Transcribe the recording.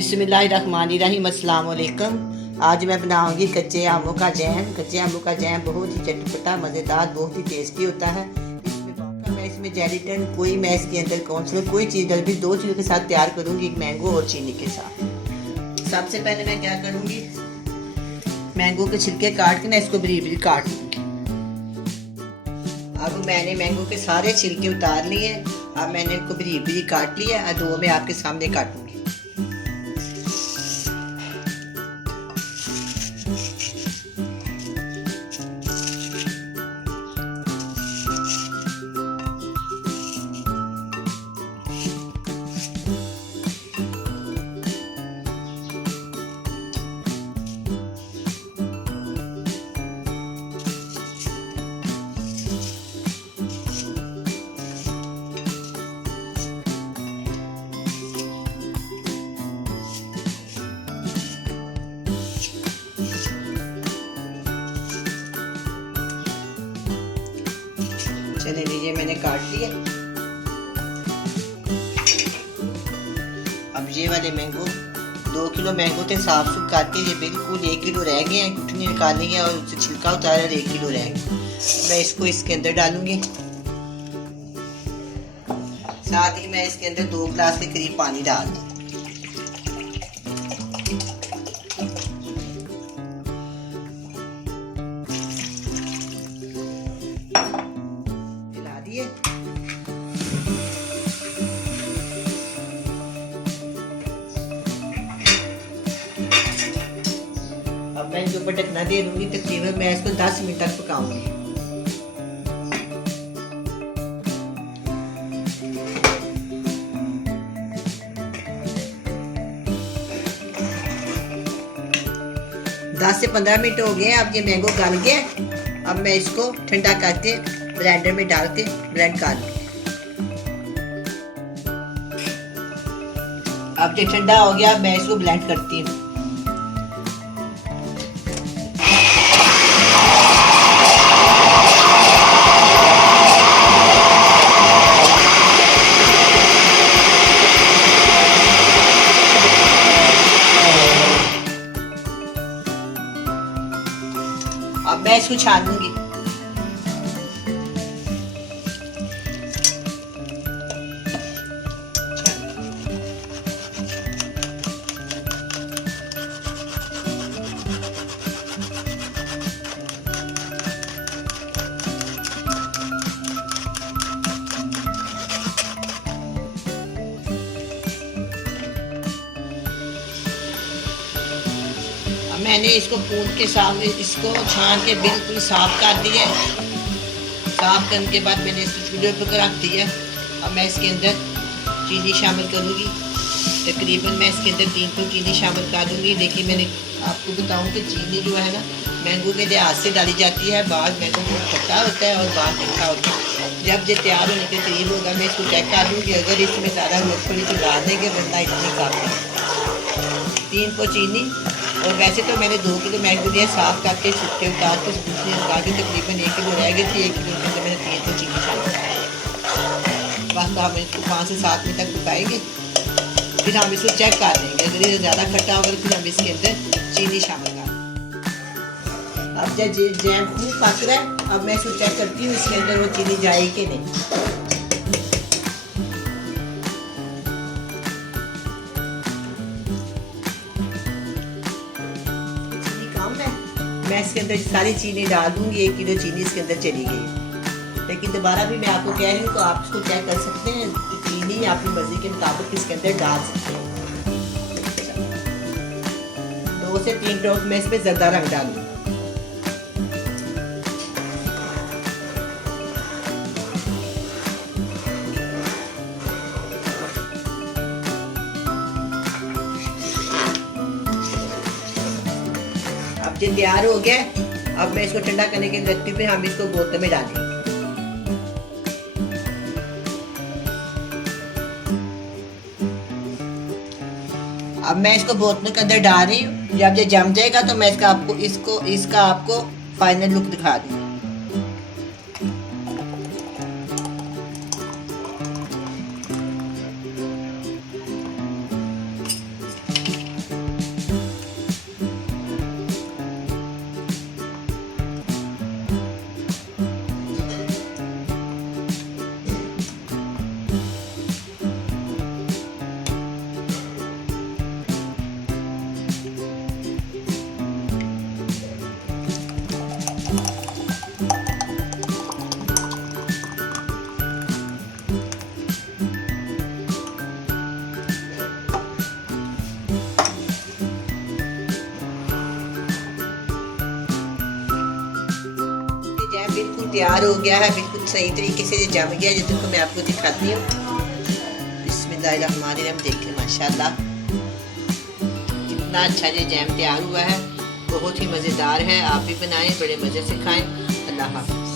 बिस्मिल्लाहिर्रहमानिर्रहीम। अस्सलाम वालेकुम। आज मैं बनाऊंगी कच्चे आमों का जैम। कच्चे आमों का जैम बहुत ही चटपटा, मज़ेदार, बहुत ही टेस्टी होता है। मैं इसमें जेलिटन मैं इसके अंदर कोई चीज़ डल भी 2 चीज़ों के साथ तैयार करूंगी, एक मैंगो और चीनी के साथ। सबसे पहले मैं क्या करूंगी, मैंगो के छिलके काट के ना इसको बरीक बरीक काट लूँगी। अब मैंने मैंगो के सारे छिलके उतार लिए। अब मैंने इनको बरीक बरीक काट लिया। अब 2 मैं आपके सामने काटूंगी। चलिए लीजिए, मैंने काट लिया। अब ये वाले मैंगो 2 किलो मैंगो थे, साफ सुख करके ये बिल्कुल 1 किलो रह गए हैं। गुठली निकालनी है और उससे छिलका उतारा, 1 किलो रह गया। मैं इसको इसके अंदर डालूंगी। साथ ही मैं इसके अंदर 2 गिलास के करीब पानी डाल दूँ। अब मैं इसके ऊपर ढकना दे दूंगी। तकरीबन मैं इसको 10 मिनट तक पकाऊंगी। दस से 15 मिनट हो गए। अब ये मैंगो गल गया। अब मैं इसको ठंडा करके ब्लेंडर में डाल के ब्लेंड कर लूंगी। अब ये ठंडा हो गया, मैं इसको ब्लेंड करती हूँ। अब मैं इसको छानूंगी। मैंने इसको पून के सामने इसको छान के बिल्कुल साफ कर दिया। साफ करने के बाद मैंने इसको चूल्हे पर रख दिया। अब मैं इसके अंदर चीनी शामिल करूँगी। तकरीबन मैं इसके अंदर 3 चीनी शामिल कर दूँगी। देखिए, मैंने आपको बताऊँ कि चीनी जो है ना, मैंगो के लिहाज से डाली जाती है। बाद मैंगो बहुत खट्टा होता है और बाद मीठा होता है। जब ये तैयार होने के करीब होगा, मैं इसको चेक कर लूँगी। अगर इसमें ज़्यादा थोड़ी सी डाल देंगे, वरना इतनी काफ़ी। 3 चीनी। और वैसे तो मैंने 2 किलो मैंगो लिया, साफ करके छिलके उतार के दूसरी निकाल के तकरीबन 1 किलो रह गई थी। 1 किलो के अंदर मैंने 3 चीनी शामिल की। बस हम इसको 5 से 7 मिनट तक पकाएंगे। फिर हम इसको चेक कर लेंगे। अगर ये ज़्यादा खट्टा होगा तो फिर हम इसके अंदर चीनी शामिल कर। अब जब जैम खूब पक रहा है, अब मैं इसको चेक करती हूँ इसके अंदर वो चीनी जाएगी कि नहीं। मैं इसके अंदर सारी चीनी डाल दूंगी। 1 किलो चीनी इसके अंदर चली गई। लेकिन दोबारा भी मैं आपको कह रही हूँ, तो आप इसको चेक कर सकते हैं। चीनी अपनी मर्जी के मुताबिक इसके अंदर डाल सकते हैं। 2 से 3 ड्रॉप मैं इसमें ज़्यादा रंग डालूंगी। ये तैयार हो गया। अब मैं इसको ठंडा करने के लिए रखती हूँ। हम इसको बोतल में डालेंगे। अब मैं इसको बोतल के अंदर डाल रही हूँ। जब ये जम जाएगा तो मैं इसका आपको फाइनल लुक दिखा दूँगी। तैयार हो गया है, बिल्कुल सही तरीके से ये जम गया। जब तक मैं आपको दिखाती हूँ। बिस्मिल्लाहिर्रहमानिर्रहीम, देखें माशाल्लाह कितना अच्छा ये जैम तैयार हुआ है। बहुत ही मज़ेदार है, आप भी बनाएं, बड़े मज़े से खाएं। अल्लाह हाफ़िज़।